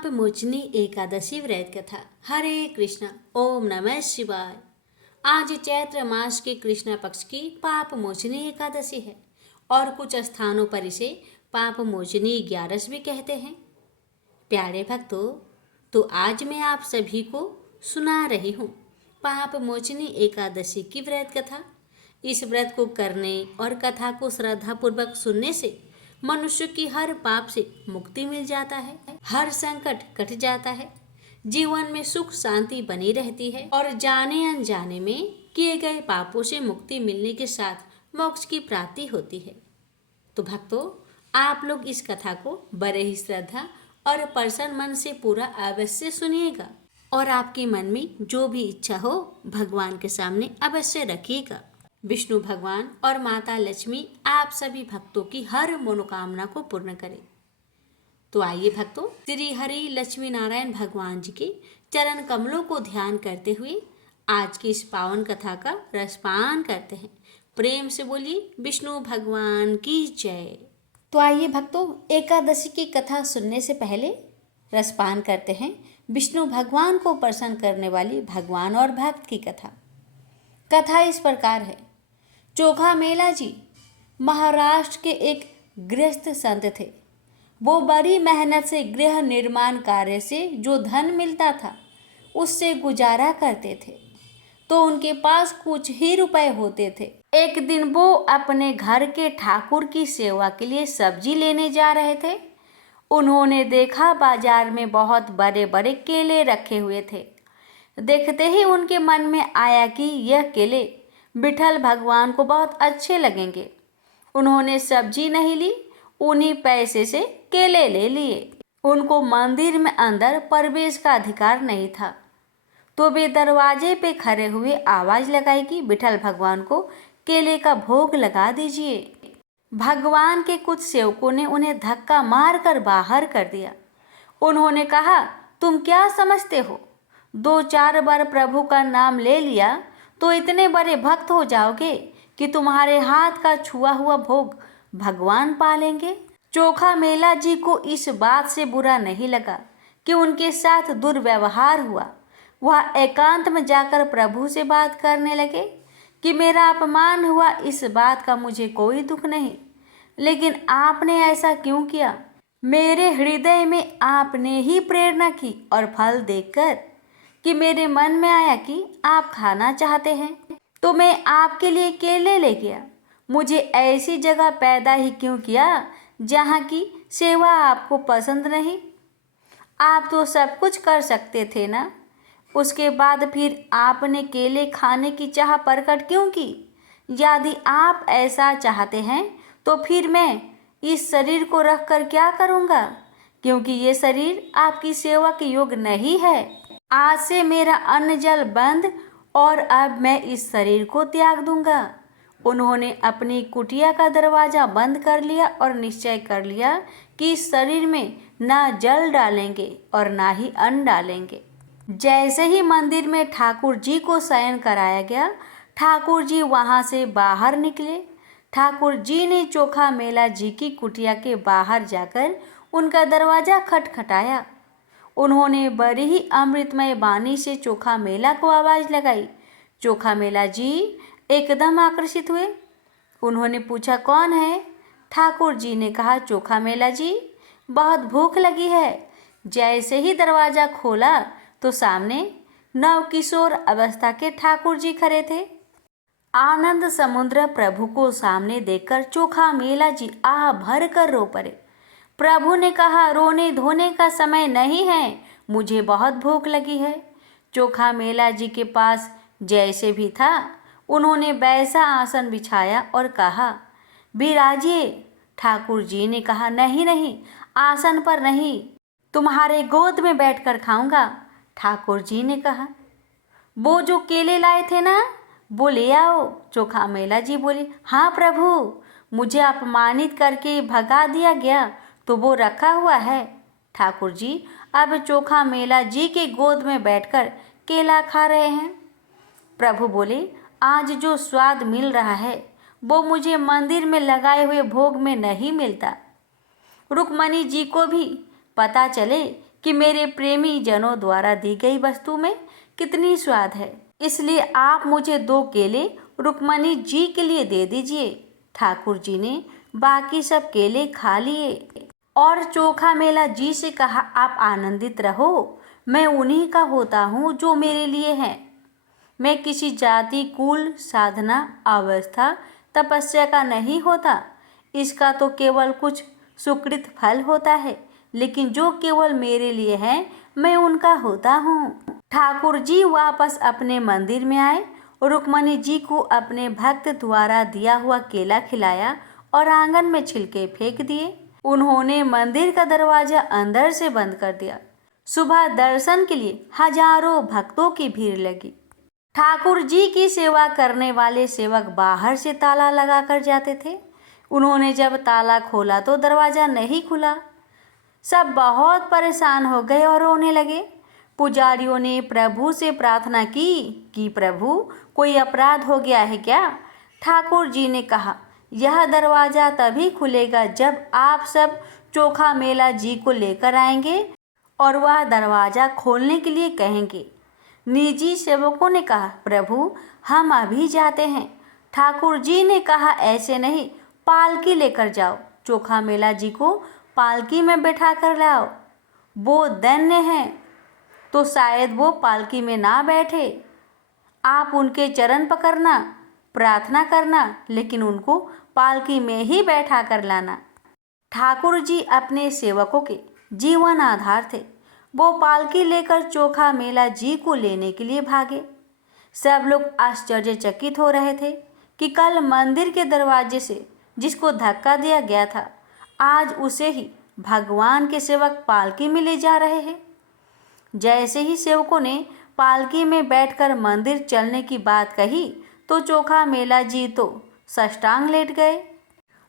पाप मोचनी एकादशी व्रत कथा। हरे कृष्णा। ओम नमः शिवाय। आज चैत्र मास के कृष्ण पक्ष की पाप मोचनी एकादशी है और कुछ स्थानों पर इसे पाप मोचनी 11 भी कहते हैं। प्यारे भक्तों, तो आज मैं आप सभी को सुना रही हूँ पाप मोचनी एकादशी की व्रत कथा। इस व्रत को करने और कथा को श्रद्धापूर्वक सुनने से मनुष्य की हर पाप से मुक्ति मिल जाता है, हर संकट कट जाता है, जीवन में सुख शांति बनी रहती है और जाने अनजाने में किए गए पापों से मुक्ति मिलने के साथ मोक्ष की प्राप्ति होती है। तो भक्तों, आप लोग इस कथा को बड़े ही श्रद्धा और प्रसन्न मन से पूरा अवश्य सुनिएगा और आपके मन में जो भी इच्छा हो भगवान के सामने अवश्य रखिएगा। विष्णु भगवान और माता लक्ष्मी आप सभी भक्तों की हर मनोकामना को पूर्ण करें। तो आइए भक्तों, श्री हरि लक्ष्मी नारायण भगवान जी के चरण कमलों को ध्यान करते हुए आज की इस पावन कथा का रसपान करते हैं। प्रेम से बोलिए विष्णु भगवान की जय। तो आइए भक्तों, एकादशी की कथा सुनने से पहले रसपान करते हैं विष्णु भगवान को प्रसन्न करने वाली भगवान और भक्त की कथा। कथा इस प्रकार है। चोखा मेला जी महाराष्ट्र के एक गृहस्थ संत थे। वो बड़ी मेहनत से गृह निर्माण कार्य से जो धन मिलता था उससे गुजारा करते थे, तो उनके पास कुछ ही रुपए होते थे। एक दिन वो अपने घर के ठाकुर की सेवा के लिए सब्जी लेने जा रहे थे। उन्होंने देखा बाजार में बहुत बड़े बड़े केले रखे हुए थे। देखते ही उनके मन में आया कि यह केले विठल भगवान को बहुत अच्छे लगेंगे। उन्होंने सब्जी नहीं ली, उन्हीं पैसे से केले ले लिए। उनको मंदिर में अंदर प्रवेश का अधिकार नहीं था, तो वे दरवाजे पे खड़े हुए आवाज लगाई कि विठल भगवान को केले का भोग लगा दीजिए। भगवान के कुछ सेवकों ने उन्हें धक्का मारकर बाहर कर दिया। उन्होंने कहा, तुम क्या समझते हो, 2-4 बार प्रभु का नाम ले लिया तो इतने बड़े भक्त हो जाओगे कि तुम्हारे हाथ का छुआ हुआ भोग भगवान पालेंगे। चोखा मेला जी को इस बात से बुरा नहीं लगा कि उनके साथ दुर्व्यवहार हुआ। वह एकांत में जाकर प्रभु से बात करने लगे कि मेरा अपमान हुआ, इस बात का मुझे कोई दुख नहीं, लेकिन आपने ऐसा क्यों किया? मेरे हृदय में आपने ही प्रेरणा की और फल देखकर कि मेरे मन में आया कि आप खाना चाहते हैं, तो मैं आपके लिए केले ले गया। मुझे ऐसी जगह पैदा ही क्यों किया जहाँ की सेवा आपको पसंद नहीं? आप तो सब कुछ कर सकते थे ना। उसके बाद फिर आपने केले खाने की चाह प्रकट क्यों की? यदि आप ऐसा चाहते हैं तो फिर मैं इस शरीर को रख कर क्या करूँगा, क्योंकि ये शरीर आपकी सेवा के योग्य नहीं है। आज से मेरा अन्न जल बंद और अब मैं इस शरीर को त्याग दूंगा। उन्होंने अपनी कुटिया का दरवाजा बंद कर लिया और निश्चय कर लिया कि इस शरीर में ना जल डालेंगे और ना ही अन्न डालेंगे। जैसे ही मंदिर में ठाकुर जी को शयन कराया गया, ठाकुर जी वहां से बाहर निकले। ठाकुर जी ने चोखा मेला जी की कुटिया के बाहर जाकर उनका दरवाजा खटखटाया। उन्होंने बड़ी ही अमृतमय वाणी से चोखा मेला को आवाज लगाई। चोखा मेला जी एकदम आकर्षित हुए। उन्होंने पूछा, कौन है? ठाकुर जी ने कहा, चोखा मेला जी, बहुत भूख लगी है। जैसे ही दरवाजा खोला तो सामने नवकिशोर अवस्था के ठाकुर जी खड़े थे। आनंद समुद्र प्रभु को सामने देखकर चोखा मेला जी आह भर कर रो पड़े। प्रभु ने कहा, रोने धोने का समय नहीं है, मुझे बहुत भूख लगी है। चोखा मेला जी के पास जैसे भी था उन्होंने वैसा आसन बिछाया और कहा, विराजिए। ठाकुर जी ने कहा, नहीं नहीं, आसन पर नहीं, तुम्हारे गोद में बैठकर खाऊंगा। ठाकुर जी ने कहा, वो जो केले लाए थे ना, वो ले आओ। चोखा मेला जी बोले, हाँ प्रभु, मुझे अपमानित करके भगा दिया गया तो वो रखा हुआ है। ठाकुर जी अब चोखा मेला जी के गोद में बैठकर केला खा रहे हैं। प्रभु बोले, आज जो स्वाद मिल रहा है वो मुझे मंदिर में लगाए हुए भोग में नहीं मिलता। रुक्मणी जी को भी पता चले कि मेरे प्रेमी जनों द्वारा दी गई वस्तु में कितनी स्वाद है, इसलिए आप मुझे 2 केले रुक्मणी जी के लिए दे दीजिए। ठाकुर जी ने बाकी सब केले खा लिए और चोखा मेला जी से कहा, आप आनंदित रहो, मैं उन्हीं का होता हूँ जो मेरे लिए हैं। मैं किसी जाति, कुल, साधना, अवस्था, तपस्या का नहीं होता। इसका तो केवल कुछ सुकृत फल होता है, लेकिन जो केवल मेरे लिए है, मैं उनका होता हूँ। ठाकुर जी वापस अपने मंदिर में आए, रुक्मणी जी को अपने भक्त द्वारा दिया हुआ केला खिलाया और आंगन में छिलके फेंक दिए। उन्होंने मंदिर का दरवाजा अंदर से बंद कर दिया। सुबह दर्शन के लिए हजारों भक्तों की भीड़ लगी। ठाकुर जी की सेवा करने वाले सेवक बाहर से ताला लगा कर जाते थे। उन्होंने जब ताला खोला तो दरवाजा नहीं खुला। सब बहुत परेशान हो गए और रोने लगे। पुजारियों ने प्रभु से प्रार्थना की कि प्रभु, कोई अपराध हो गया है क्या? ठाकुर जी ने कहा, यह दरवाज़ा तभी खुलेगा जब आप सब चोखा मेला जी को लेकर आएंगे और वह दरवाज़ा खोलने के लिए कहेंगे। निजी सेवकों ने कहा, प्रभु हम अभी जाते हैं। ठाकुर जी ने कहा, ऐसे नहीं, पालकी लेकर जाओ, चोखा मेला जी को पालकी में बैठा कर लाओ। वो दैन्य हैं तो शायद वो पालकी में ना बैठे। आप उनके चरण पकड़ना, प्रार्थना करना, लेकिन उनको पालकी में ही बैठा कर लाना। ठाकुर जी अपने सेवकों के जीवन आधार थे। वो पालकी लेकर चोखा मेला जी को लेने के लिए भागे। सब लोग आश्चर्यचकित हो रहे थे कि कल मंदिर के दरवाजे से जिसको धक्का दिया गया था, आज उसे ही भगवान के सेवक पालकी में ले जा रहे हैं। जैसे ही सेवकों ने पालकी में बैठकर मंदिर चलने की बात कही तो चोखा मेला जी तो साष्टांग लेट गए।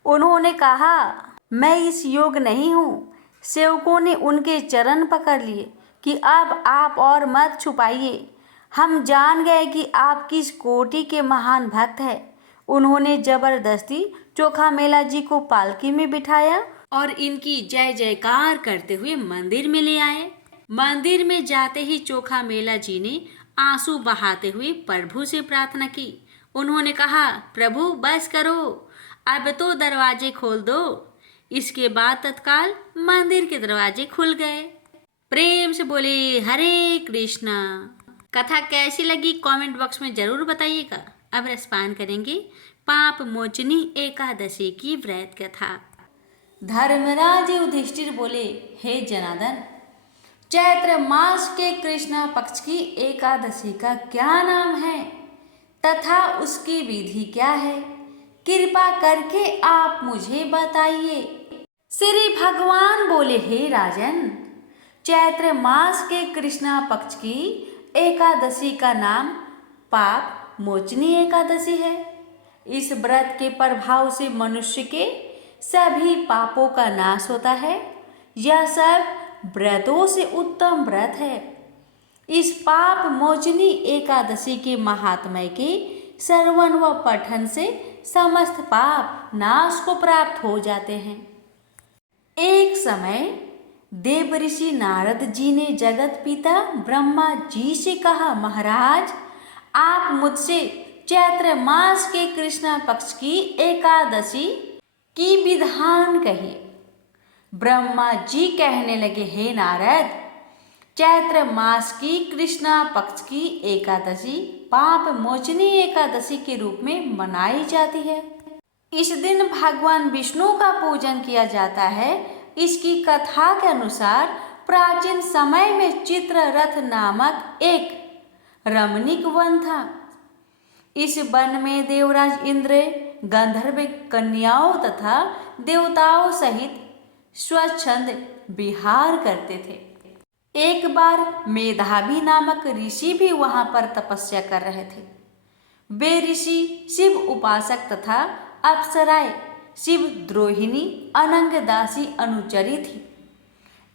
उन्होंने कहा, मैं इस योग्य नहीं हूँ। सेवकों ने उनके चरण पकड़ लिए कि अब आप और मत छुपाइए, हम जान गए कि आप किस कोटि के महान भक्त हैं। उन्होंने जबरदस्ती चोखा मेला जी को पालकी में बिठाया और इनकी जय जयकार करते हुए मंदिर में ले आए। मंदिर में जाते ही चोखा मेला जी ने आंसू बहाते हुए प्रभु से प्रार्थना की। उन्होंने कहा, प्रभु बस करो, अब तो दरवाजे खोल दो। इसके बाद तत्काल मंदिर के दरवाजे खुल गए। प्रेम से बोले हरे कृष्णा। कथा कैसी लगी कमेंट बॉक्स में जरूर बताइएगा। अब रसपान करेंगे पाप मोचनी एकादशी की व्रत कथा। धर्मराज युधिष्ठिर बोले, हे जनार्दन, चैत्र मास के कृष्णा पक्ष की एकादशी का क्या नाम है तथा उसकी विधि क्या है? कृपा करके आप मुझे बताइए। श्री भगवान बोले, हे राजन, चैत्र मास के कृष्णा पक्ष की एकादशी का नाम पाप मोचनी एकादशी है। इस व्रत के प्रभाव से मनुष्य के सभी पापों का नाश होता है। यह सब व्रतों से उत्तम व्रत है। इस पाप मोचनी एकादशी के महात्म्य के श्रवण व पठन से समस्त पाप नाश को प्राप्त हो जाते हैं। एक समय देव ऋषि नारद जी ने जगत पिता ब्रह्मा जी से कहा, महाराज, आप मुझसे चैत्र मास के कृष्णा पक्ष की एकादशी की विधान कहिए। ब्रह्मा जी कहने लगे, हे नारद, चैत्र मास की कृष्णा पक्ष की एकादशी पाप मोचनी एकादशी के रूप में मनाई जाती है। इस दिन भगवान विष्णु का पूजन किया जाता है। इसकी कथा के अनुसार प्राचीन समय में चित्ररथ नामक एक रमणीक वन था। इस वन में देवराज इंद्र गंधर्व कन्याओं तथा देवताओं सहित स्वच्छंद विहार करते थे। एक बार मेधावी नामक ऋषि भी वहां पर तपस्या कर रहे थे। वे ऋषि शिव उपासक तथा अप्सराएं शिव द्रोहिणी अनंगदासी अनुचरी थी।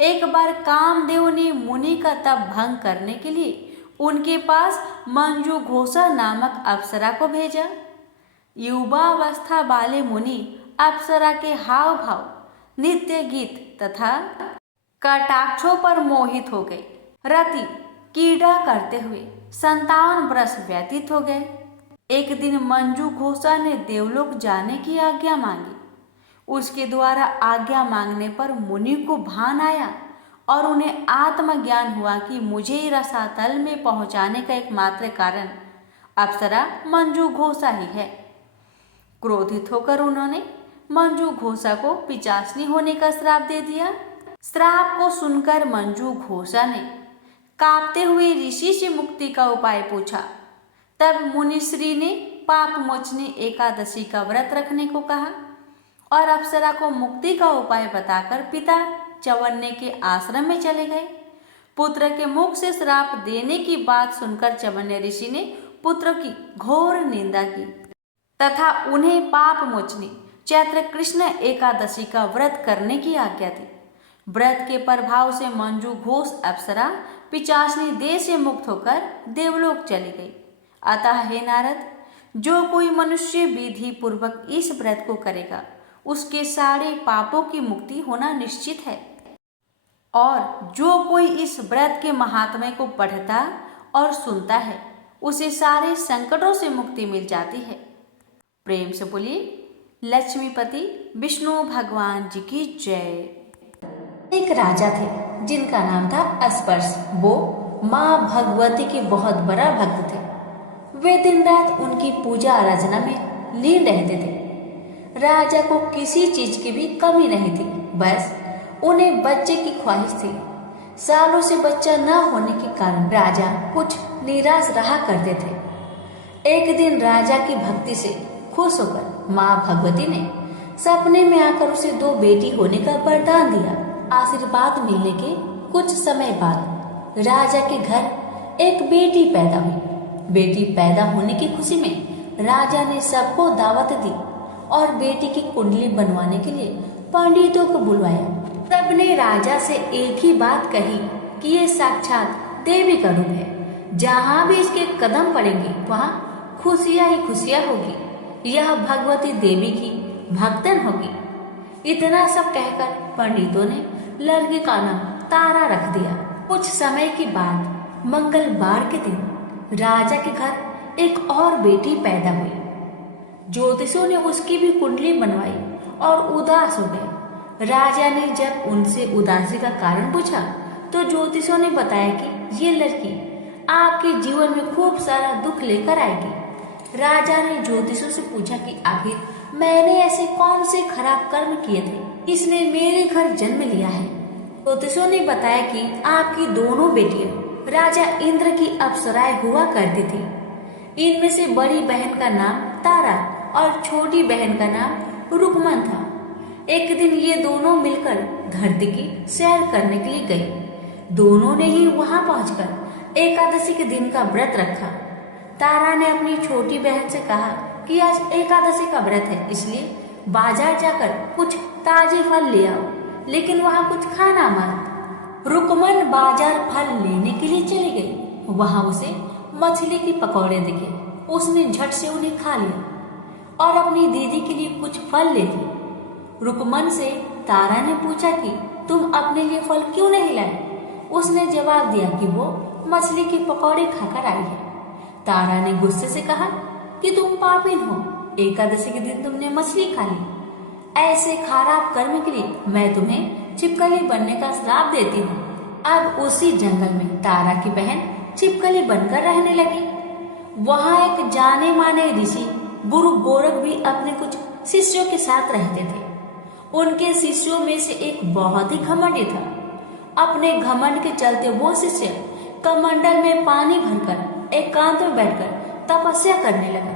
एक बार कामदेव ने मुनि का तप भंग करने के लिए उनके पास मंजू घोषा नामक अप्सरा को भेजा। युवावस्था वाले मुनि अप्सरा के हाव भाव, नृत्य गीत तथा कटाक्षों पर मोहित हो गए। रति कीड़ा करते हुए 57 वर्ष व्यतीत हो गए। एक दिन मंजू घोषा ने देवलोक जाने की आज्ञा मांगी। उसके द्वारा आज्ञा मांगने पर मुनि को भान आया और उन्हें आत्मज्ञान हुआ कि मुझे रसातल में पहुंचाने का एकमात्र कारण अप्सरा मंजू घोषा ही है। क्रोधित होकर उन्होंने मंजू घोषा को पिचासनी होने का श्राप दे दिया। श्राप को सुनकर मंजू घोषा ने कांपते हुए ऋषि से मुक्ति का उपाय पूछा। तब मुनिश्री ने पाप मोचनी एकादशी का व्रत रखने को कहा और अप्सरा को मुक्ति का उपाय बताकर पिता चवन्ने के आश्रम में चले गए। पुत्र के मुख से श्राप देने की बात सुनकर चवन्ने ऋषि ने पुत्र की घोर निंदा की तथा उन्हें पाप मोचनी चैत्र कृष्ण एकादशी का व्रत करने की आज्ञा दी। व्रत के प्रभाव से मंजू घोष अप्सरा पिचासनी देह से मुक्त होकर देवलोक चली गई। अतः हे नारद, जो कोई मनुष्य विधि पूर्वक इस व्रत को करेगा उसके सारे पापों की मुक्ति होना निश्चित है, और जो कोई इस व्रत के महात्म्य को पढ़ता और सुनता है उसे सारे संकटों से मुक्ति मिल जाती है। प्रेम से बोलिए लक्ष्मीपति विष्णु भगवान जी की जय। एक राजा थे जिनका नाम था स्पर्श। वो माँ भगवती के बहुत बड़ा भक्त थे। वे दिन रात उनकी पूजा आराधना में लीन रहते थे। राजा को किसी चीज की भी कमी नहीं थी, बस उन्हें बच्चे की ख्वाहिश थी। सालों से बच्चा न होने के कारण राजा कुछ निराश रहा करते थे। एक दिन राजा की भक्ति से खुश होकर माँ भगवती ने सपने में आकर उसे 2 बेटी होने का वरदान दिया। आशीर्वाद मिलने के कुछ समय बाद राजा के घर एक बेटी पैदा हुई। बेटी पैदा होने की खुशी में राजा ने सबको दावत दी और बेटी की कुंडली बनवाने के लिए पंडितों को बुलवाया। सबने राजा से एक ही बात कही कि ये साक्षात देवी का रूप है। जहाँ भी इसके कदम पड़ेंगे वहाँ खुशियाँ ही खुशियाँ होगी। यह भगवती देवी की भक्तन होगी। इतना सब कहकर पंडितों ने लड़के का नाम तारा रख दिया। कुछ समय के बाद मंगलवार के दिन राजा के घर एक और बेटी पैदा हुई। ज्योतिषों ने उसकी भी कुंडली बनवाई और उदास हो गए। राजा ने जब उनसे उदासी का कारण पूछा तो ज्योतिषों ने बताया कि ये लड़की आपके जीवन में खूब सारा दुख लेकर आएगी। राजा ने ज्योतिषों से पूछा कि आखिर मैंने ऐसे कौन से खराब कर्म किए थे इसने मेरे घर जन्म लिया है। ज्योतिषों ने बताया कि आपकी दोनों बेटियां राजा इंद्र की अप्सराएं हुआ करती थी। इनमें से बड़ी बहन का नाम तारा और छोटी बहन का नाम रुकमन था। एक दिन ये दोनों मिलकर धरती की सैर करने के लिए गई। दोनों ने ही वहां पहुंचकर एकादशी के दिन का व्रत रखा। तारा ने अपनी छोटी बहन से कहा कि आज एकादशी का व्रत है, इसलिए बाजार जाकर कुछ ताजे फल ले आओ, लेकिन वहाँ कुछ खाना मत। रुकमन बाजार फल लेने के लिए चली गई। वहाँ उसे मछली की पकौड़े दिखे। उसने झट से उन्हें खा लिया और अपनी दीदी के लिए कुछ फल ले दिए। रुकमन से तारा ने पूछा कि तुम अपने लिए फल क्यों नहीं लाए? उसने जवाब दिया कि वो मछली के पकौड़े खाकर आई है। तारा ने गुस्से से कहा कि तुम पापिन हो, एकादशी के दिन तुमने मछली खा ली। ऐसे खराब कर्म के लिए मैं तुम्हें छिपकली बनने का श्राप देती हूँ। अब उसी जंगल में तारा की बहन छिपकली बनकर रहने लगी। वहाँ एक जाने माने ऋषि गुरु गोरख भी अपने कुछ शिष्यों के साथ रहते थे। उनके शिष्यों में से एक बहुत ही घमंडी था। अपने घमंड के चलते वो शिष्य कमंडल में पानी भरकर एकांत में बैठकर तपस्या करने लगा।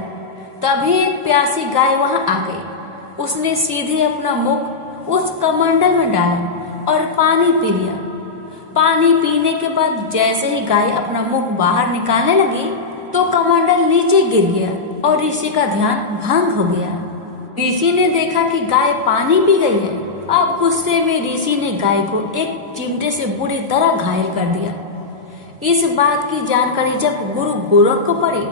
तभी एक प्यासी गाय वहां आ गई। उसने सीधे अपना मुख उस कमंडल में डाला और पानी पी लिया। पानी पीने के बाद जैसे ही गाय अपना मुंह बाहर निकालने लगी तो कमंडल नीचे गिर गया और ऋषि का ध्यान भंग हो गया। ऋषि ने देखा कि गाय पानी पी गई है। अब गुस्से में ऋषि ने गाय को एक चिमटे से बुरी तरह घायल कर दिया। इस बात की जानकारी जब गुरु गोरख को पड़ी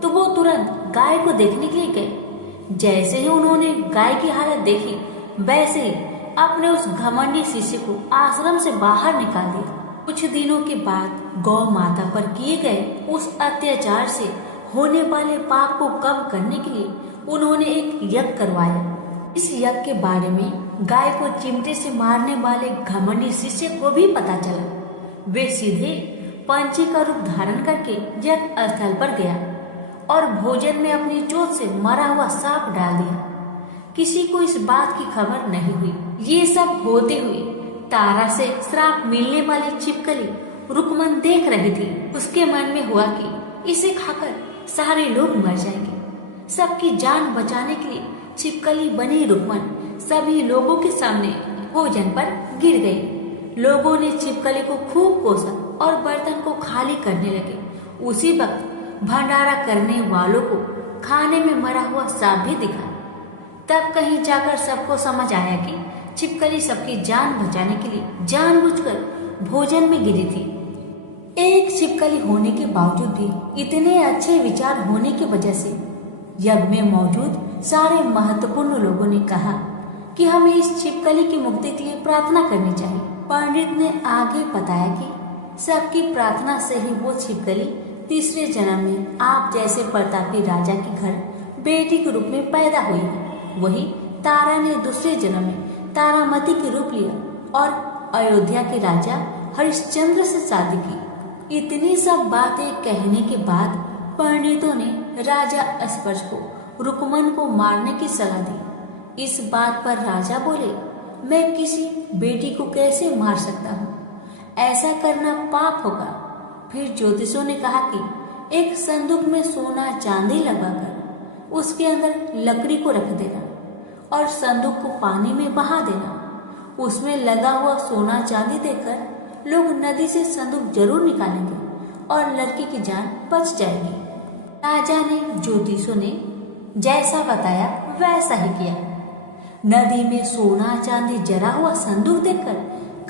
तो वो तुरंत गाय को देखने के लिए गए। जैसे ही उन्होंने गाय की हालत देखी वैसे ही अपने उस घमंडी शिष्य को आश्रम से बाहर निकाल दिया। कुछ दिनों के बाद गौ माता पर किए गए उस अत्याचार से होने वाले पाप को कम करने के लिए उन्होंने एक यज्ञ करवाया। इस यज्ञ के बारे में गाय को चिमटे से मारने वाले घमंडी शिष्य को भी पता चला। वे सीधे पंछी का रूप धारण करके यज्ञ स्थल पर गया और भोजन में अपनी चोट से मरा हुआ सांप डाल दिया। किसी को इस बात की खबर नहीं हुई। ये सब होते हुए तारा से श्राप मिलने वाली छिपकली रुकमन देख रही थी। उसके मन में हुआ कि इसे खाकर सारे लोग मर जाएंगे। सबकी जान बचाने के लिए छिपकली बनी रुकमन सभी लोगों के सामने भोजन पर गिर गई। लोगों ने छिपकली को खूब कोसा और बर्तन को खाली करने लगे। उसी वक्त भंडारा करने वालों को खाने में मरा हुआ सांप भी दिखा। तब कहीं जाकर सबको समझ आया कि छिपकली सबकी जान बचाने के लिए जानबूझकर भोजन में गिरी थी। एक छिपकली होने के बावजूद भी इतने अच्छे विचार होने की वजह से यज्ञ में मौजूद सारे महत्वपूर्ण लोगों ने कहा कि हमें इस छिपकली की मुक्ति के लिए प्रार्थना करनी चाहिए। पंडित ने आगे बताया कि सबकी प्रार्थना से ही वो छिपकली तीसरे जन्म में आप जैसे प्रतापी राजा के घर बेटी के रूप में पैदा हुई है। वही तारा ने दूसरे जन्म में तारामती के रूप लिया और अयोध्या के राजा हरिश्चंद्र से शादी की। इतनी सब बातें कहने के बाद पंडितों ने राजा अस्पर्श को रुकमन को मारने की सलाह दी। इस बात पर राजा बोले, मैं किसी बेटी को कैसे मार सकता हूँ? ऐसा करना पाप होगा। फिर ज्योतिषों ने कहा कि एक संदूक में सोना चांदी लगाकर उसके अंदर लकड़ी को रख देना और संदूक को पानी में बहा देना। उसमें लगा हुआ सोना चांदी देखकर लोग नदी से संदूक जरूर निकालेंगे और लड़की की जान बच जाएगी। राजा ने ज्योतिषों ने जैसा बताया वैसा ही किया। नदी में सोना चांदी जरा हुआ संदूक देखकर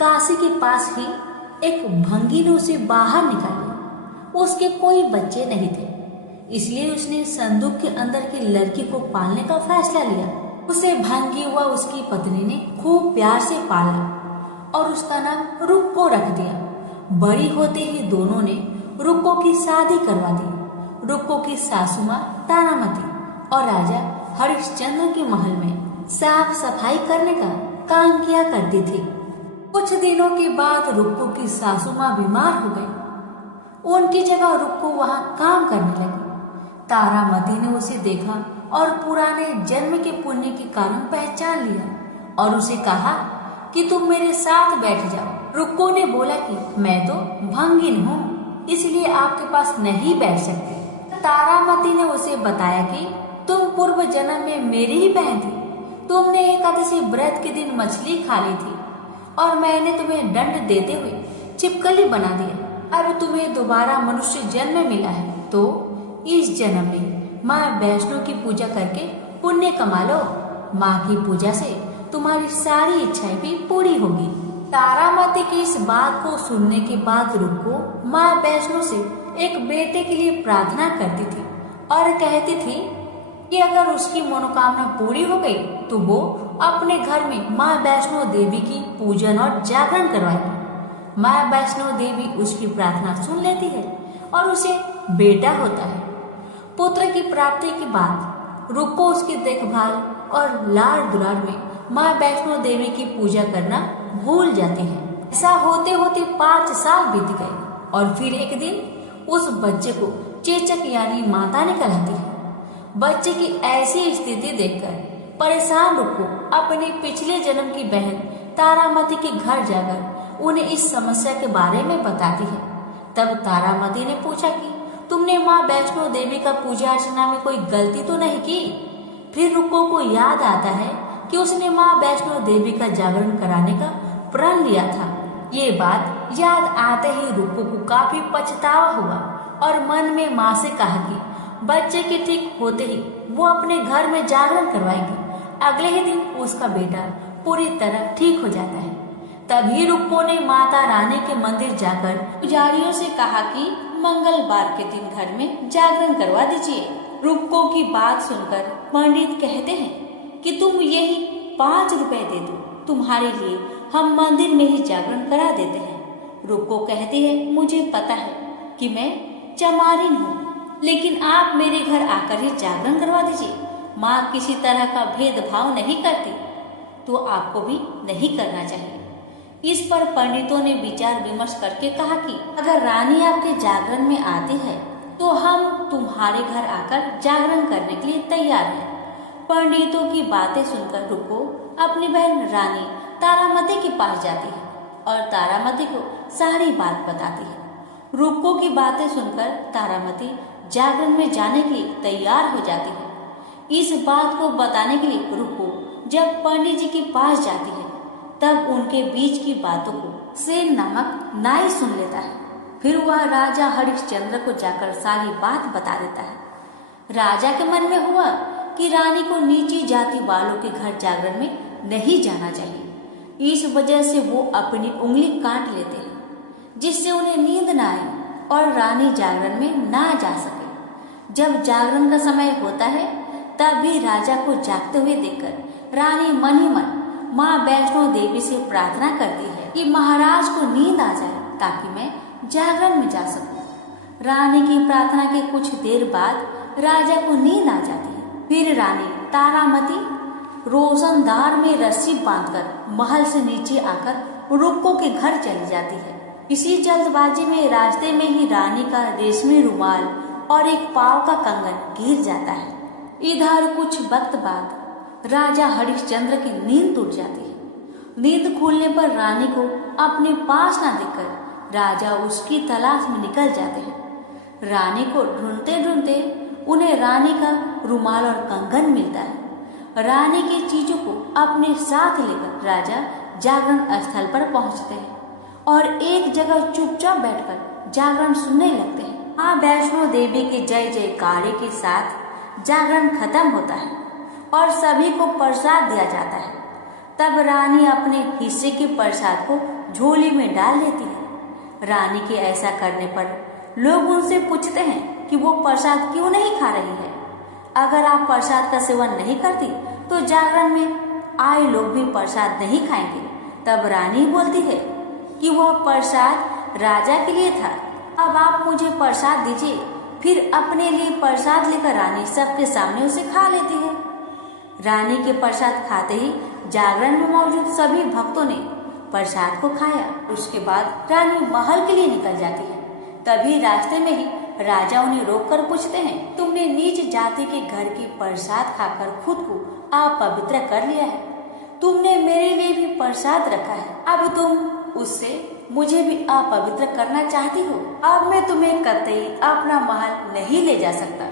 काशी के पास ही एक भंगी ने उसे बाहर निकाला। उसके कोई बच्चे नहीं थे, इसलिए उसने संदूक के अंदर की लड़की को पालने का फैसला लिया। उसे भंगी हुआ उसकी पत्नी ने खूब प्यार से पाला और उसका नाम रुक्को रख दिया। बड़ी होते ही दोनों ने रुक्को की शादी करवा दी। रुक्को की सासू माँ तारामती और राजा हरिश्चंद्र के महल में साफ सफाई करने का काम किया करती थी। कुछ दिनों के बाद रुक्को की सासू माँ बीमार हो गई। उनकी जगह रुक्को वहाँ काम करने लगी। तारामती ने उसे देखा और पुराने जन्म के पुण्य के कारण पहचान लिया और उसे कहा कि तुम मेरे साथ बैठ जाओ। रुक्को ने बोला कि मैं तो भंगिन हूँ, इसलिए आपके पास नहीं बैठ सकती। तारामती ने उसे बताया कि तुम पूर्व जन्म में मेरी ही बहन थी। तुमने एकादशी व्रत के दिन मछली खा ली थी और मैंने तुम्हें दंड देते हुए छिपकली बना दिया। अब तुम्हें दोबारा मनुष्य जन्म मिला है, तो इस जन्म में माँ वैष्णो की पूजा करके पुण्य कमा लो। माँ की पूजा से तुम्हारी सारी इच्छाएं भी पूरी होगी। तारामती की इस बात को सुनने के बाद रुक्को माँ वैष्णो से एक बेटे के लिए प्रार्थना करती थी और कहती थी कि अगर उसकी मनोकामना पूरी हो गई तो वो अपने घर में माँ वैष्णो देवी की पूजन और जागरण करवाएगी। माँ वैष्णो देवी उसकी प्रार्थना सुन लेती है और उसे बेटा होता है। पुत्र की प्राप्ति के बाद रुक्को उसकी देखभाल और लाड़ दुलार में माँ वैष्णो देवी की पूजा करना भूल जाती है। ऐसा होते होते 5 साल बीत गए और फिर एक दिन उस बच्चे को चेचक यानी माता ने कहलाती है। बच्चे की ऐसी स्थिति देखकर परेशान रुक्को अपने पिछले जन्म की बहन तारामती के घर जाकर उन्हें इस समस्या के बारे में बताती है। तब तारामती ने पूछा कि तुमने माँ वैष्णो देवी का पूजा अर्चना में कोई गलती तो नहीं की? फिर रुक्को को याद आता है कि उसने माँ वैष्णो देवी का जागरण कराने का प्रण लिया था। ये बात याद आते ही रुक्को को काफी पछतावा हुआ और मन में माँ से कहा कि बच्चे के ठीक होते ही वो अपने घर में जागरण करवाएगी। अगले ही दिन उसका बेटा पूरी तरह ठीक हो जाता है। तभी रुक्को ने माता रानी के मंदिर जाकर पुजारियों से कहा कि मंगलवार के दिन घर में जागरण करवा दीजिए। रुक्को की बात सुनकर पंडित कहते हैं कि तुम यही 5 रुपए दे दो तुम्हारे लिए हम मंदिर में ही जागरण करा देते हैं। रुको कहती है, मुझे पता है कि मैं चमारिन हूँ, लेकिन आप मेरे घर आकर ही जागरण करवा दीजिए। माँ किसी तरह का भेदभाव नहीं करती, तो आपको भी नहीं करना चाहिए। इस पर पंडितों ने विचार विमर्श करके कहा कि अगर रानी आपके जागरण में आती है तो हम तुम्हारे घर आकर जागरण करने के लिए तैयार हैं। पंडितों की बातें सुनकर रुको अपनी बहन रानी तारामती के पास जाती है और तारामती को सारी बात बताती है। रुको की बातें सुनकर तारामती जागरण में जाने के लिए तैयार हो जाती है। इस बात को बताने के लिए रुको जब पंडित जी के पास जाती है तब उनके बीच की बातों को सेन नामक नाई सुन लेता है। फिर वह राजा हरिश्चंद्र को जाकर सारी बात बता देता है। राजा के मन में हुआ कि रानी को नीची जाति वालों के घर जागरण में नहीं जाना चाहिए। इस वजह से वो अपनी उंगली काट लेते हैं जिससे उन्हें नींद न आए और रानी जागरण में ना जा सके। जब जागरण का समय होता है तब भी राजा को जागते हुए देखकर रानी मन ही मन माँ वैष्णो देवी से प्रार्थना करती है कि महाराज को नींद आ जाए ताकि मैं जागरण में जा सकूं। रानी की प्रार्थना के कुछ देर बाद राजा को नींद आ जाती है। फिर रानी तारामती रोशनदार में रस्सी बांधकर महल से नीचे आकर रुक्को के घर चली जाती है। इसी जल्दबाजी में रास्ते में ही रानी का रेशमी रुमाल और एक पाव का कंगन गिर जाता है। इधर कुछ वक्त बाद राजा हरिश्चंद्र की नींद टूट जाती है। नींद खुलने पर रानी को अपने पास न देखकर राजा उसकी तलाश में निकल जाते हैं। रानी को ढूंढते ढूंढते उन्हें रानी का रुमाल और कंगन मिलता है। रानी की चीजों को अपने साथ लेकर राजा जागरण स्थल पर पहुंचते हैं और एक जगह चुपचाप बैठकर जागरण सुनने लगते हैं। माँ वैष्णो देवी के जय जयकारे के साथ जागरण खत्म होता है और सभी को प्रसाद दिया जाता है। तब रानी अपने हिस्से के प्रसाद को झोली में डाल लेती है। रानी के ऐसा करने पर लोग उनसे पूछते हैं कि वो प्रसाद क्यों नहीं खा रही है। अगर आप प्रसाद का सेवन नहीं करती तो जागरण में आए लोग भी प्रसाद नहीं खाएंगे। तब रानी बोलती है कि वह प्रसाद राजा के लिए था, अब आप मुझे प्रसाद दीजिए। फिर अपने लिए प्रसाद लेकर रानी सबके सामने उसे खा लेती है। रानी के प्रसाद खाते ही जागरण में मौजूद सभी भक्तों ने प्रसाद को खाया। उसके बाद रानी महल के लिए निकल जाती है। तभी रास्ते में ही राजा उन्हें रोककर पूछते हैं, तुमने नीच जाति के घर के प्रसाद खाकर खुद को अपवित्र कर लिया है। तुमने मेरे लिए भी प्रसाद रखा है, अब तुम उससे मुझे भी अपवित्र करना चाहती हो। अब मैं तुम्हें कतई अपना महल नहीं ले जा सकता।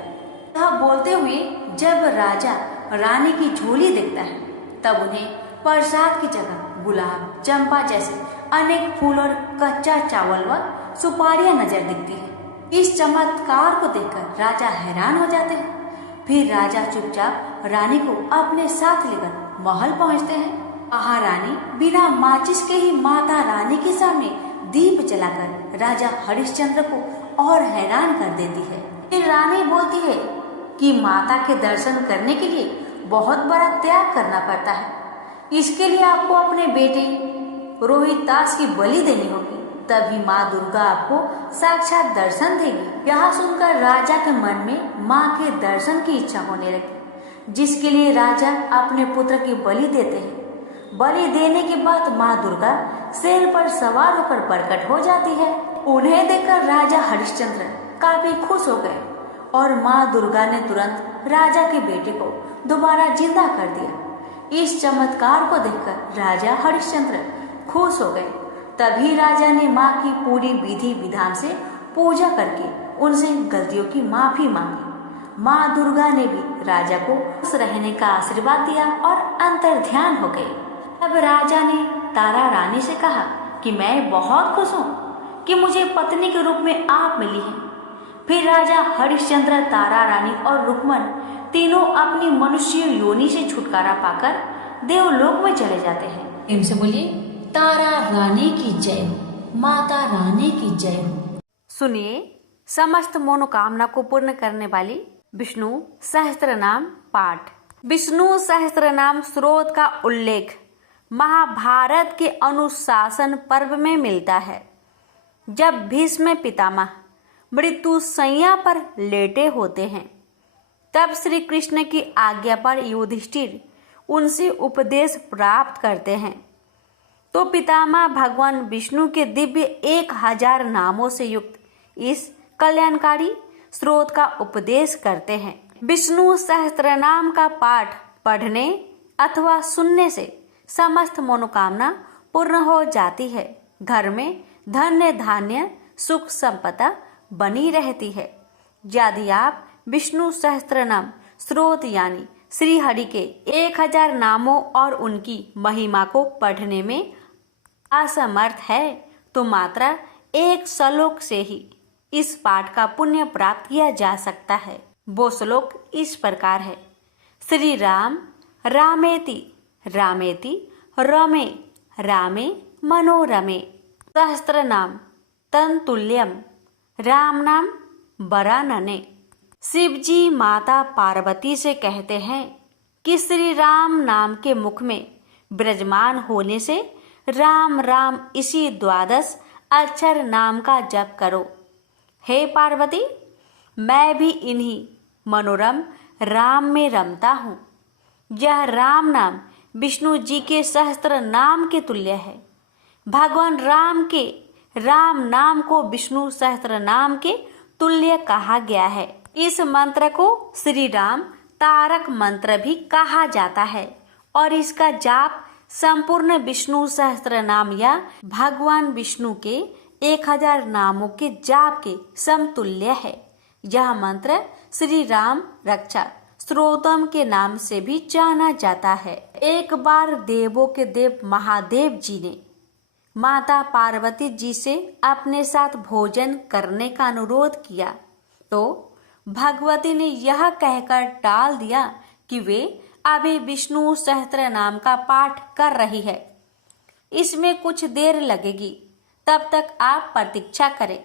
यह बोलते हुए जब राजा रानी की झोली देखता है तब उन्हें प्रसाद की जगह गुलाब, चंपा जैसे अनेक फूल और कच्चा चावल व सुपारियां नजर दिखती है। इस चमत्कार को देखकर राजा हैरान हो जाते हैं। फिर राजा चुपचाप रानी को अपने साथ लेकर महल पहुंचते हैं। महारानी बिना माचिस के ही माता रानी के सामने दीप जलाकर राजा हरिश्चंद्र को और हैरान कर देती है। फिर रानी बोलती है कि माता के दर्शन करने के लिए बहुत बड़ा त्याग करना पड़ता है। इसके लिए आपको अपने बेटे रोहितास की बलि देनी होगी, तभी माँ दुर्गा आपको साक्षात दर्शन देगी। यह सुनकर राजा के मन में माँ के दर्शन की इच्छा होने लगी, जिसके लिए राजा अपने पुत्र की बलि देते हैं। बलि देने के बाद माँ दुर्गा शेर पर सवार होकर प्रकट हो जाती है। उन्हें देखकर राजा हरिश्चंद्र काफी खुश हो गए और माँ दुर्गा ने तुरंत राजा के बेटे को दोबारा जिंदा कर दिया। इस चमत्कार को देखकर राजा हरिश्चंद्र खुश हो गए। तभी राजा ने माँ की पूरी विधि विधान से पूजा करके उनसे गलतियों की माफी मांगी। माँ दुर्गा ने भी राजा को खुश रहने का आशीर्वाद दिया और अंतर ध्यान हो गए। तब राजा ने तारा रानी से कहा कि मैं बहुत खुश हूँ कि मुझे पत्नी के रूप में आप मिली हैं। फिर राजा हरिश्चंद्र, तारा रानी और रुक्मन तीनों अपनी मनुष्य योनि से छुटकारा पाकर देवलोक में चले जाते हैं। इनसे बोलिए तारा रानी की जय हो, माता रानी की जय हो। सुनिए समस्त मनोकामना को पूर्ण करने वाली विष्णु सहस्त्र नाम पाठ। विष्णु सहस्त्र नाम स्रोत का उल्लेख महाभारत के अनुशासन पर्व में मिलता है, जब भीष्म पितामह मृत्यु शैया पर लेटे होते हैं। तब श्री कृष्ण की आज्ञा पर युधिष्ठिर उनसे उपदेश प्राप्त करते हैं, तो पितामह भगवान विष्णु के दिव्य 1000 नामों से युक्त इस कल्याणकारी स्रोत का उपदेश करते हैं। विष्णु सहस्त्रनाम का पाठ पढ़ने अथवा सुनने से समस्त मनोकामना पूर्ण हो जाती है। घर में धन्य धान्य सुख संपदा बनी रहती है। यदि आप विष्णु सहस्त्रनाम स्रोत यानी श्री हरि के 1000 नामों और उनकी महिमा को पढ़ने में असमर्थ है, तो मात्र एक श्लोक से ही इस पाठ का पुण्य प्राप्त किया जा सकता है। वो श्लोक इस प्रकार है: श्री राम रामेति रामेति रमे रामे मनोरमे सहस्त्रनाम तन्तुल्यम राम नाम बरानने। शिव जी माता पार्वती से कहते हैं कि श्री राम नाम के मुख में विराजमान होने से राम राम इसी 12 अक्षर नाम का जप करो। हे पार्वती, मैं भी इन्हीं मनोरम राम में रमता हूँ। यह राम नाम विष्णु जी के सहस्त्र नाम के तुल्य है। भगवान राम के राम नाम को विष्णु सहस्त्र नाम के तुल्य कहा गया है। इस मंत्र को श्री राम तारक मंत्र भी कहा जाता है और इसका जाप संपूर्ण विष्णु सहस्त्र नाम या भगवान विष्णु के 1000 नामों के जाप के समतुल्य है। यह मंत्र श्री राम रक्षा स्त्रोतम के नाम से भी जाना जाता है। एक बार देवों के देव महादेव जी ने माता पार्वती जी से अपने साथ भोजन करने का अनुरोध किया, तो भगवती ने यह कहकर टाल दिया कि वे अभी विष्णु सहस्त्र नाम का पाठ कर रही है, इसमें कुछ देर लगेगी, तब तक आप प्रतीक्षा करें।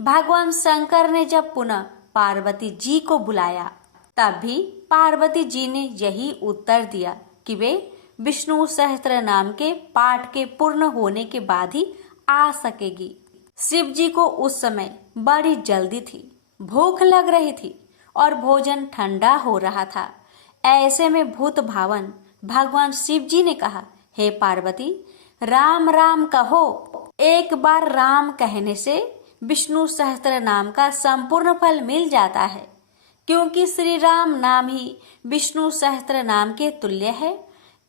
भगवान शंकर ने जब पुनः पार्वती जी को बुलाया, तब भी पार्वती जी ने यही उत्तर दिया कि वे विष्णु सहस्त्र नाम के पाठ के पूर्ण होने के बाद ही आ सकेगी। शिव जी को उस समय बड़ी जल्दी थी, भूख लग रही थी और भोजन ठंडा हो रहा था। ऐसे में भूत भावन भगवान शिव जी ने कहा, हे पार्वती, राम राम कहो। एक बार राम कहने से विष्णु सहस्त्र नाम का संपूर्ण फल मिल जाता है, क्योंकि श्री राम नाम ही विष्णु सहस्त्र नाम के तुल्य है।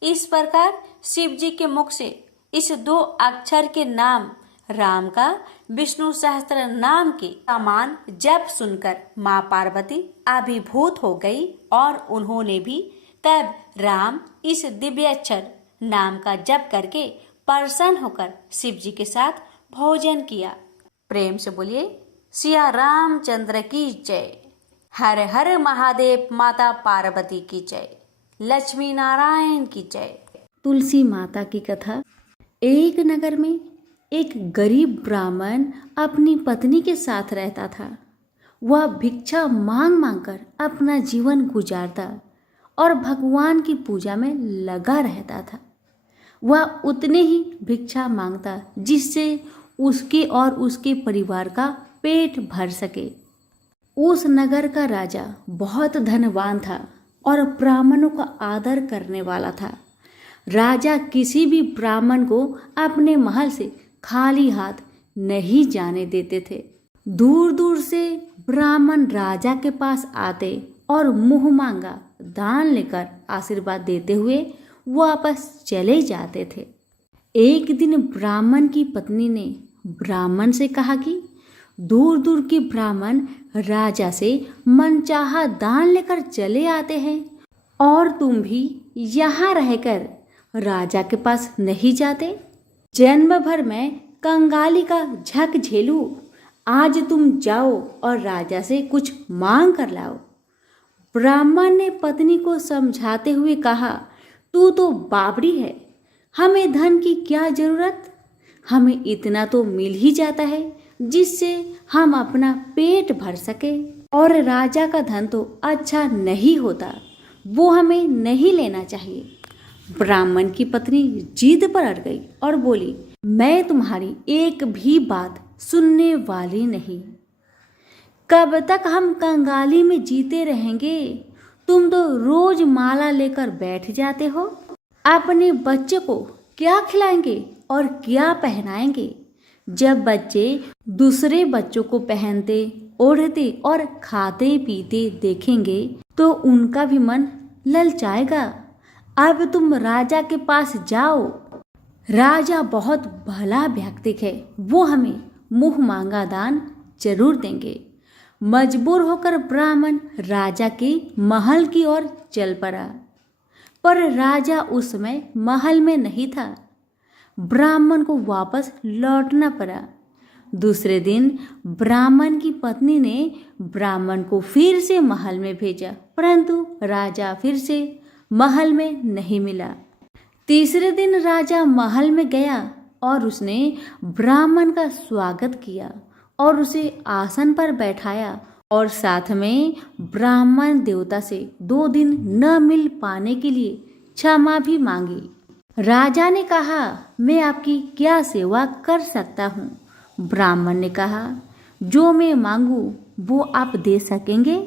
इस प्रकार शिव जी के मुख से इस 2 अक्षर के नाम राम का विष्णु सहस्त्र नाम के समान जप सुनकर माँ पार्वती अभिभूत हो गई और उन्होंने भी तब राम इस दिव्य अक्षर नाम का जप करके प्रसन्न होकर शिव जी के साथ भोजन किया। प्रेम से बोलिए सिया रामचंद्र की जय। हर हर महादेव, माता पार्वती की जय, लक्ष्मी नारायण की जय। तुलसी माता की कथा। एक नगर में एक गरीब ब्राह्मण अपनी पत्नी के साथ रहता था। वह भिक्षा मांग मांग कर अपना जीवन गुजारता और भगवान की पूजा में लगा रहता था। वह उतने ही भिक्षा मांगता जिससे उसके और उसके परिवार का पेट भर सके। उस नगर का राजा बहुत धनवान था और ब्राह्मणों का आदर करने वाला था। राजा किसी भी ब्राह्मण को अपने महल से खाली हाथ नहीं जाने देते थे। दूर दूर से ब्राह्मण राजा के पास आते और मुंह मांगा दान लेकर आशीर्वाद देते हुए वापस चले जाते थे। एक दिन ब्राह्मण की पत्नी ने ब्राह्मण से कहा कि दूर दूर के ब्राह्मण राजा से मनचाहा दान लेकर चले आते हैं और तुम भी यहाँ रहकर राजा के पास नहीं जाते। जन्म भर मैं कंगाली का झक झेलूं, आज तुम जाओ और राजा से कुछ मांग कर लाओ। ब्राह्मण ने पत्नी को समझाते हुए कहा, तू तो बावड़ी है, हमें धन की क्या जरूरत, हमें इतना तो मिल ही जाता है जिससे हम अपना पेट भर सके, और राजा का धन तो अच्छा नहीं होता, वो हमें नहीं लेना चाहिए। ब्राह्मण की पत्नी जिद पर अड़ गई और बोली, मैं तुम्हारी एक भी बात सुनने वाली नहीं। कब तक हम कंगाली में जीते रहेंगे? तुम तो रोज माला लेकर बैठ जाते हो। अपने बच्चे को क्या खिलाएंगे और क्या पहनाएंगे? जब बच्चे दूसरे बच्चों को पहनते, ओढ़ते और खाते पीते देखेंगे तो उनका भी मन ललचाएगा। अब तुम राजा के पास जाओ। राजा बहुत भला व्यक्ति है, वो हमें मुंह मांगा दान जरूर देंगे। मजबूर होकर ब्राह्मण राजा के महल की ओर चल पड़ा, पर राजा उस समय महल में नहीं था। ब्राह्मण को वापस लौटना पड़ा। दूसरे दिन ब्राह्मण की पत्नी ने ब्राह्मण को फिर से महल में भेजा, परंतु राजा फिर से महल में नहीं मिला। तीसरे दिन राजा महल में गया और उसने ब्राह्मण का स्वागत किया और उसे आसन पर बैठाया और साथ में ब्राह्मण देवता से 2 दिन न मिल पाने के लिए क्षमा भी मांगी। राजा ने कहा, मैं आपकी क्या सेवा कर सकता हूँ? ब्राह्मण ने कहा, जो मैं मांगू वो आप दे सकेंगे?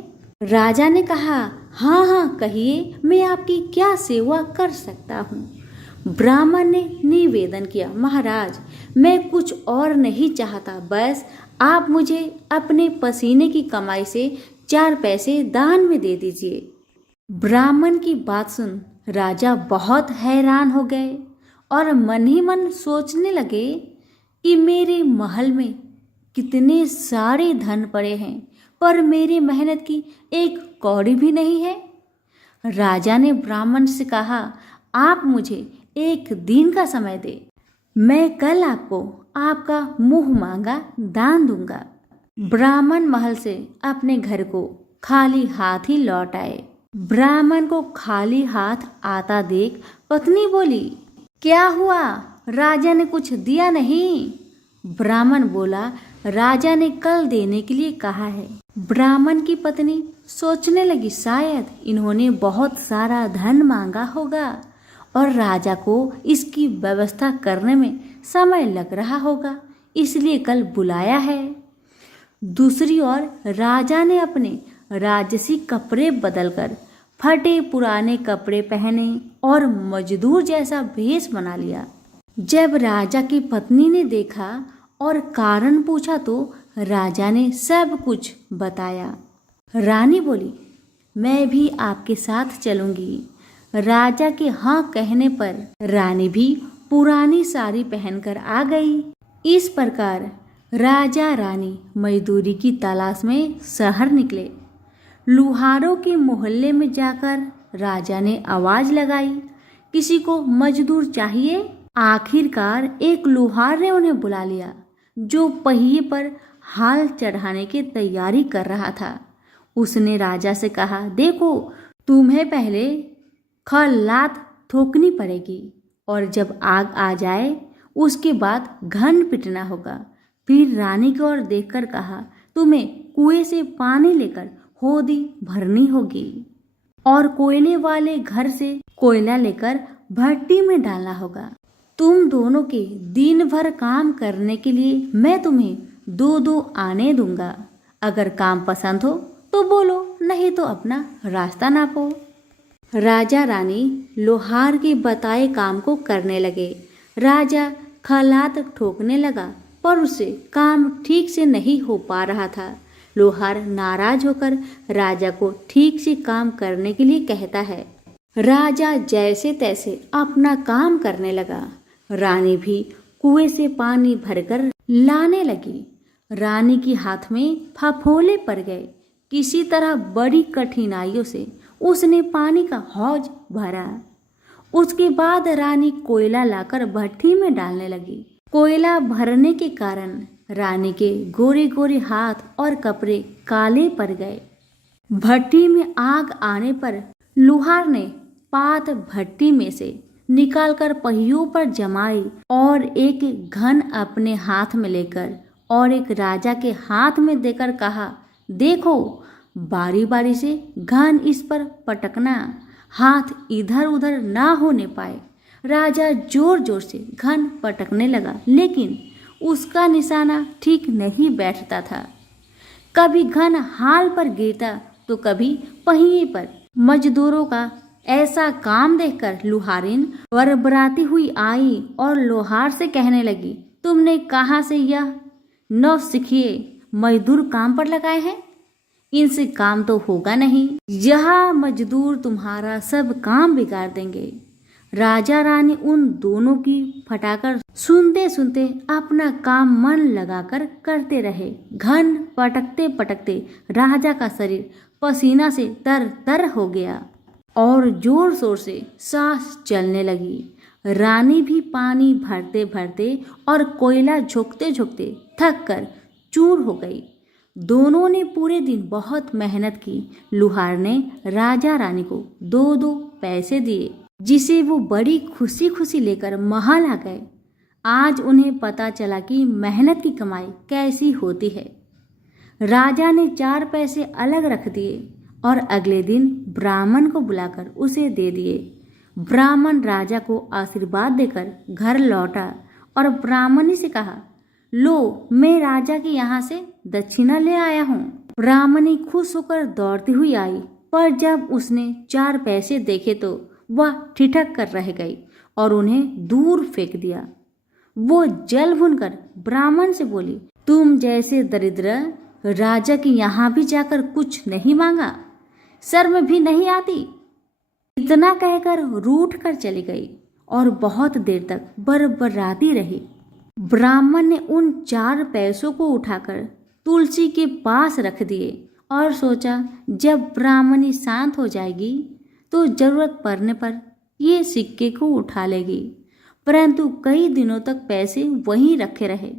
राजा ने कहा, हाँ हाँ कहिए, मैं आपकी क्या सेवा कर सकता हूँ? ब्राह्मण ने निवेदन किया, महाराज मैं कुछ और नहीं चाहता, बस आप मुझे अपने पसीने की कमाई से 4 पैसे दान में दे दीजिए। ब्राह्मण की बात सुन राजा बहुत हैरान हो गए और मन ही मन सोचने लगे कि मेरे महल में कितने सारे धन पड़े हैं, पर मेरी मेहनत की एक कौड़ी भी नहीं है। राजा ने ब्राह्मण से कहा, आप मुझे 1 दिन का समय दे, मैं कल आपको आपका मुंह मांगा दान दूंगा। ब्राह्मण महल से अपने घर को खाली हाथ ही लौट आए। ब्राह्मण को खाली हाथ आता देख पत्नी बोली, क्या हुआ? राजा ने कुछ दिया नहीं? ब्राह्मण बोला, राजा ने कल देने के लिए कहा है। ब्राह्मण की पत्नी सोचने लगी, शायद इन्होंने बहुत सारा धन मांगा होगा और राजा को इसकी व्यवस्था करने में समय लग रहा होगा, इसलिए कल बुलाया है। दूसरी ओर राजा ने अपने राजसी कपड़े बदलकर फटे पुराने कपड़े पहने और मजदूर जैसा भेष बना लिया। जब राजा की पत्नी ने देखा और कारण पूछा तो राजा ने सब कुछ बताया। रानी बोली, मैं भी आपके साथ चलूंगी। राजा के हाँ कहने पर रानी भी पुरानी साड़ी पहनकर आ गई। इस प्रकार राजा रानी मजदूरी की तलाश में शहर निकले। लुहारों के मोहल्ले में जाकर राजा ने आवाज लगाई, किसी को मजदूर चाहिए? आखिरकार एक लुहार ने उन्हें बुला लिया, जो पहिए पर हाल चढ़ाने की तैयारी कर रहा था। उसने राजा से कहा, देखो तुम्हें पहले खलात ठोकनी पड़ेगी और जब आग आ जाए उसके बाद घन पिटना होगा। फिर रानी की ओर देखकर कहा, तुम्हें कुएं से पानी लेकर होदी भरनी होगी और कोयले वाले घर से कोयला लेकर भट्टी में डालना होगा। तुम दोनों के दिन भर काम करने के लिए मैं तुम्हें 2-2 आने दूंगा। अगर काम पसंद हो तो बोलो, नहीं तो अपना रास्ता नापो। राजा रानी लोहार के बताए काम को करने लगे। राजा खलात ठोकने लगा, पर उसे काम ठीक से नहीं हो पा रहा था। लोहार नाराज होकर राजा को ठीक से काम करने के लिए कहता है। राजा जैसे तैसे अपना काम करने लगा। रानी भी कुएं से पानी भरकर लाने लगी। रानी के हाथ में फफोले पड़ गए। किसी तरह बड़ी कठिनाइयों से उसने पानी का हौज भरा। उसके बाद रानी कोयला लाकर भट्टी में डालने लगी। कोयला भरने के कारण रानी के गोरे गोरे हाथ और कपड़े काले पड़ गए। भट्टी में आग आने पर लुहार ने पात भट्टी में से निकालकर पहियों पर जमाई और एक घन अपने हाथ में लेकर और एक राजा के हाथ में देकर कहा, देखो बारी बारी से घन इस पर पटकना। हाथ इधर उधर ना होने पाए। राजा जोर जोर से घन पटकने लगा, लेकिन उसका निशाना ठीक नहीं बैठता था। कभी घन हाल पर गिरता तो कभी पहिए पर। मजदूरों का ऐसा काम देखकर लुहारिन बरबराती हुई आई और लोहार से कहने लगी, तुमने कहाँ से यह नौसिखिए मजदूर काम पर लगाए हैं? इनसे काम तो होगा नहीं। यह मजदूर तुम्हारा सब काम बिगाड़ देंगे। राजा रानी उन दोनों की फटाकर सुनते सुनते अपना काम मन लगाकर करते रहे। घन पटकते पटकते राजा का शरीर पसीना से तर तर हो गया और जोर शोर से सांस चलने लगी। रानी भी पानी भरते भरते और कोयला झोंकते झोंकते थक कर चूर हो गई। दोनों ने पूरे दिन बहुत मेहनत की। लुहार ने राजा रानी को 2-2 पैसे दिए, जिसे वो बड़ी खुशी खुशी लेकर महल आ गए। आज उन्हें पता चला कि मेहनत की कमाई कैसी होती है। राजा ने 4 पैसे अलग रख दिए और अगले दिन ब्राह्मण को बुलाकर उसे दे दिए। ब्राह्मण राजा को आशीर्वाद देकर घर लौटा और ब्राह्मणी से कहा, लो, मैं राजा के यहाँ से दक्षिणा ले आया हूँ। ब्राह्मणी खुश होकर दौड़ती हुई आई, पर जब उसने 4 पैसे देखे तो वह ठिठक कर रह गई और उन्हें दूर फेंक दिया। वो जल भूनकर ब्राह्मण से बोली, तुम जैसे दरिद्र राजा के यहाँ भी जाकर कुछ नहीं मांगा, शर्म भी नहीं आती। इतना कहकर रूठ कर चली गई और बहुत देर तक बरबराती रही। ब्राह्मण ने उन 4 पैसों को उठाकर तुलसी के पास रख दिए और सोचा, जब ब्राह्मणी शांत हो जाएगी तो जरूरत पड़ने पर ये सिक्के को उठा लेगी। परंतु कई दिनों तक पैसे वहीं रखे रहे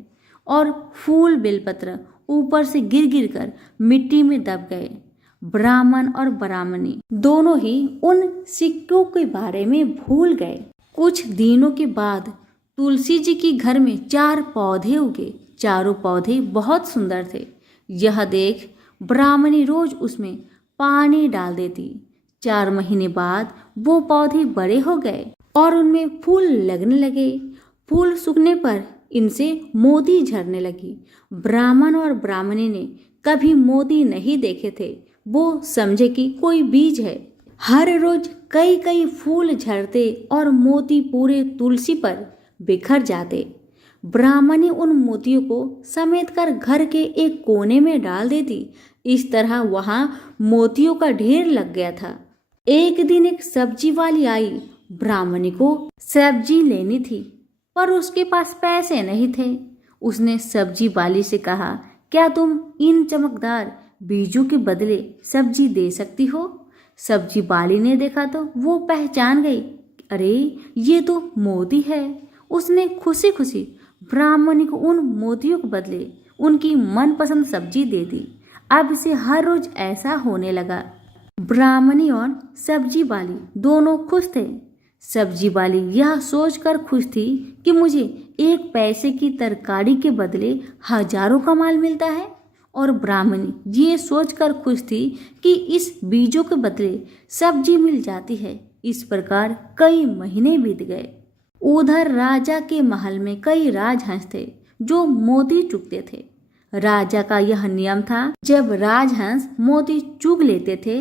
और फूल बेलपत्र ऊपर से गिर गिर कर मिट्टी में दब गए। ब्राह्मण और ब्राह्मणी दोनों ही उन सिक्कों के बारे में भूल गए। कुछ दिनों के बाद तुलसी जी के घर में 4 पौधे उगे। चारों पौधे बहुत सुंदर थे। यह देख ब्राह्मणी रोज उसमें पानी डाल देती। 4 महीने बाद वो पौधे बड़े हो गए और उनमें फूल लगने लगे। फूल सूखने पर इनसे मोती झरने लगी। ब्राह्मण और ब्राह्मणी ने कभी मोती नहीं देखे थे। वो समझे कि कोई बीज है। हर रोज कई कई फूल झरते और मोती पूरे तुलसी पर बिखर जाते। ब्राह्मणी उन मोतियों को समेट कर घर के एक कोने में डाल देती। इस तरह वहां मोतियों का ढेर लग गया था। एक दिन एक सब्जी वाली आई। ब्राह्मणी को सब्जी लेनी थी, पर उसके पास पैसे नहीं थे। उसने सब्जी वाली से कहा, क्या तुम इन चमकदार बीजों के बदले सब्जी दे सकती हो? सब्जी वाली ने देखा तो वो पहचान गई, अरे ये तो मोती है। उसने खुशी खुशी ब्राह्मणी को उन मोतियों के बदले उनकी मनपसंद सब्जी दे दी। अब से हर रोज ऐसा होने लगा। ब्राह्मणी और सब्जी वाली दोनों खुश थे। सब्जी वाली यह सोचकर खुश थी कि मुझे 1 पैसे की तरकारी के बदले हजारों का माल मिलता है, और ब्राह्मणी ये सोचकर खुश थी कि इस बीजों के बदले सब्जी मिल जाती है। इस प्रकार कई महीने बीत गए। उधर राजा के महल में कई राजहंस थे जो मोती चुगते थे। राजा का यह नियम था, जब राजहंस मोती चुग लेते थे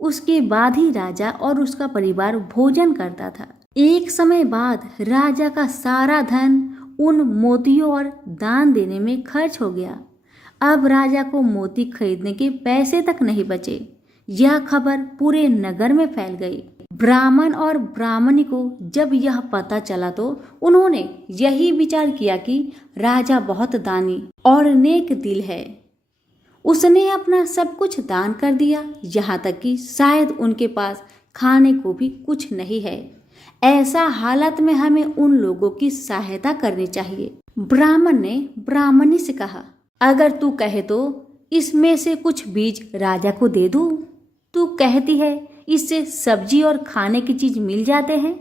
उसके बाद ही राजा और उसका परिवार भोजन करता था। एक समय बाद राजा का सारा धन उन मोतियों और दान देने में खर्च हो गया। अब राजा को मोती खरीदने के पैसे तक नहीं बचे। यह खबर पूरे नगर में फैल गई। ब्राह्मण और ब्राह्मणी को जब यह पता चला तो उन्होंने यही विचार किया कि राजा बहुत दानी और नेक दिल है। उसने अपना सब कुछ दान कर दिया, यहाँ तक कि शायद उनके पास खाने को भी कुछ नहीं है। ऐसा हालत में हमें उन लोगों की सहायता करनी चाहिए। ब्राह्मण ने ब्राह्मणी से कहा, अगर तू कहे तो इसमें से कुछ बीज राजा को दे दूं। तू कहती है इससे सब्जी और खाने की चीज मिल जाते हैं।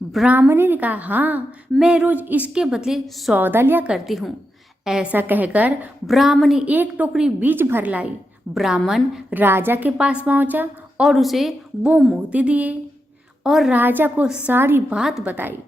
ब्राह्मणी ने कहा, हाँ, मैं रोज इसके बदले सौदा लिया करती हूँ। ऐसा कहकर ब्राह्मणी 1 टोकरी बीज भर लाई। ब्राह्मण राजा के पास पहुंचा और उसे वो मोती दिए और राजा को सारी बात बताई।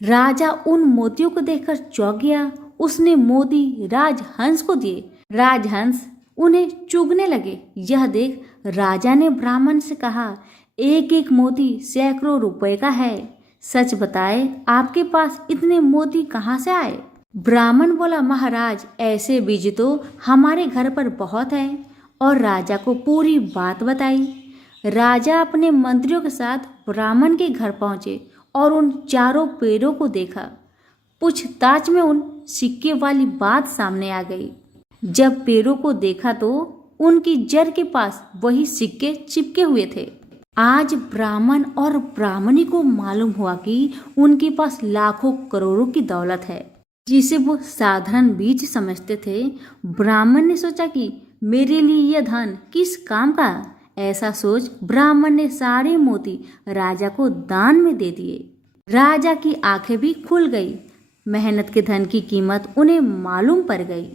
राजा उन मोतियों को देखकर चौंक गया। उसने मोती राजहंस को दिए। राजहंस उन्हें चुगने लगे। यह देख राजा ने ब्राह्मण से कहा, एक एक मोती सैकड़ों रुपए का है। सच बताए, आपके पास इतने मोती कहाँ से आए? ब्राह्मण बोला, महाराज, ऐसे बीज तो हमारे घर पर बहुत है। और राजा को पूरी बात बताई। राजा अपने मंत्रियों के साथ ब्राह्मण के घर पहुंचे और उन चारों पेड़ों को देखा। पूछताछ में उन सिक्के वाली बात सामने आ गई। जब पेड़ों को देखा तो उनकी जड़ के पास वही सिक्के चिपके हुए थे। आज ब्राह्मण और ब्राह्मणी को मालूम हुआ कि उनके पास लाखों करोड़ों की दौलत है, जिसे वो साधारण बीज समझते थे। ब्राह्मण ने सोचा कि मेरे लिए यह धन किस काम का। ऐसा सोच ब्राह्मण ने सारे मोती राजा को दान में दे दिए। राजा की आंखें भी खुल गई। मेहनत के धन की कीमत उन्हें मालूम पड़ गई।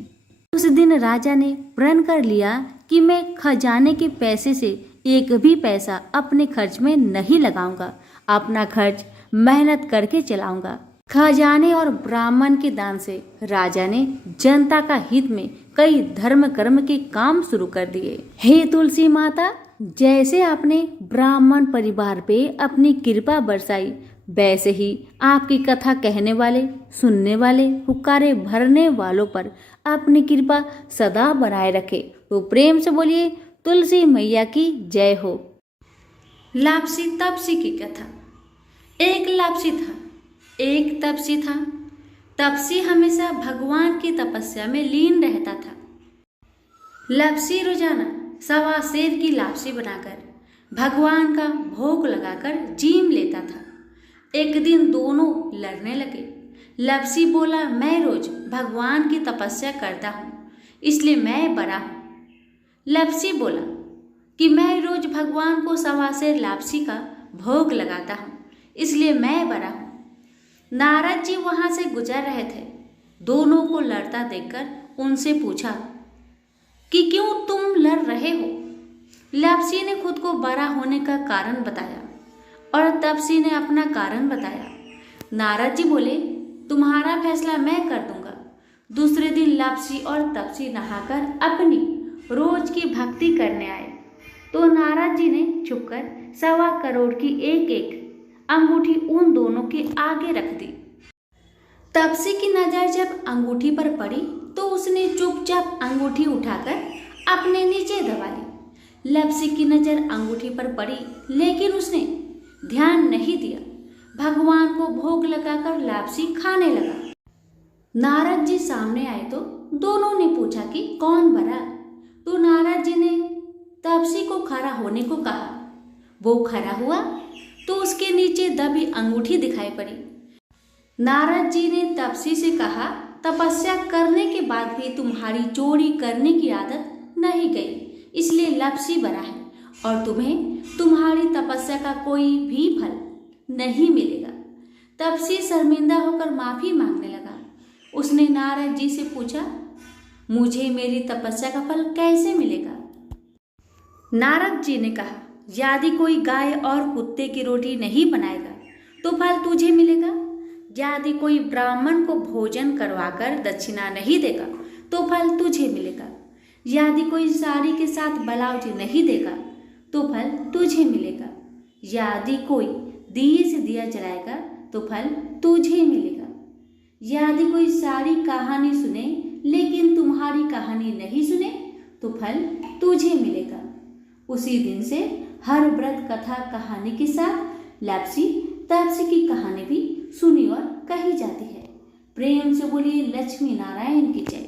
उस दिन राजा ने प्रण कर लिया कि मैं खजाने के पैसे से एक भी पैसा अपने खर्च में नहीं लगाऊंगा। अपना खर्च मेहनत करके चलाऊंगा। खजाने और ब्राह्मण के दान से राजा ने जनता का हित में कई धर्म कर्म के काम शुरू कर दिए। हे तुलसी माता, जैसे आपने ब्राह्मण परिवार पे अपनी कृपा बरसाई, वैसे ही आपकी कथा कहने वाले, सुनने वाले, हुक्कारे भरने वालों पर अपनी कृपा सदा बनाए रखे। तो प्रेम से बोलिए, तुलसी मैया की जय हो। लापसी तपसी की कथा। एक लापसी था, एक तपसी था। तपसी हमेशा भगवान की तपस्या में लीन रहता था। लापसी रोजाना 1.25 सेर की लापसी बनाकर भगवान का भोग लगाकर जीम लेता था। एक दिन दोनों लड़ने लगे। लापसी बोला, मैं रोज भगवान की तपस्या करता हूँ, इसलिए मैं बड़ा हूँ। लापसी बोला कि मैं रोज भगवान को 1.25 सेर लापसी का भोग लगाता हूँ, इसलिए मैं बड़ा हूँ। नारद जी वहां से गुजर रहे थे। दोनों को लड़ता देखकर उनसे पूछा कि क्यों तुम लड़ रहे हो? लापसी ने खुद को बड़ा होने का कारण बताया और तपसी ने अपना कारण बताया। नारद जी बोले, तुम्हारा फैसला मैं कर दूंगा। दूसरे दिन लापसी और तपसी नहाकर अपनी रोज की भक्ति करने आए तो नारद जी ने छुपकर 1.25 करोड़ की एक एक अंगूठी उन दोनों के आगे रख दी। तपसी की नजर जब अंगूठी पर पड़ी तो उसने चुपचाप अंगूठी उठाकर अपने नीचे दबा ली। लापसी की नजर अंगूठी पर पड़ी लेकिन उसने ध्यान नहीं दिया। भगवान को भोग लगाकर लापसी खाने लगा। नारद जी सामने आए तो दोनों ने पूछा कि कौन बड़ा? तो नारद जी ने तपसी को खड़ा होने को कहा। वो खड़ा हुआ तो उसके नीचे दबी अंगूठी दिखाई पड़ी। नारद जी ने तपसी से कहा, तपस्या करने के बाद भी तुम्हारी चोरी करने की आदत नहीं गई, इसलिए लापसी बना है और तुम्हें तुम्हारी तपस्या का कोई भी फल नहीं मिलेगा। तपसी शर्मिंदा होकर माफी मांगने लगा। उसने नारद जी से पूछा, मुझे मेरी तपस्या का फल कैसे मिलेगा? नारद जी ने कहा, यदि कोई गाय और कुत्ते की रोटी नहीं बनाएगा तो फल तुझे मिलेगा। यदि कोई ब्राह्मण को भोजन करवाकर दक्षिणा नहीं देगा तो फल तुझे मिलेगा। यदि कोई साड़ी के साथ ब्लाउज नहीं देगा तो फल तुझे मिलेगा। यदि कोई दिए से दिया जलाएगा तो फल तुझे मिलेगा। यदि कोई सारी कहानी सुने लेकिन तुम्हारी कहानी नहीं सुने तो फल तुझे मिलेगा। उसी दिन से हर व्रत कथा कहानी के साथ लापसी तपसी की कहानी भी सुनी और कही जाती है। प्रेम से बोलिए लक्ष्मी नारायण की जय।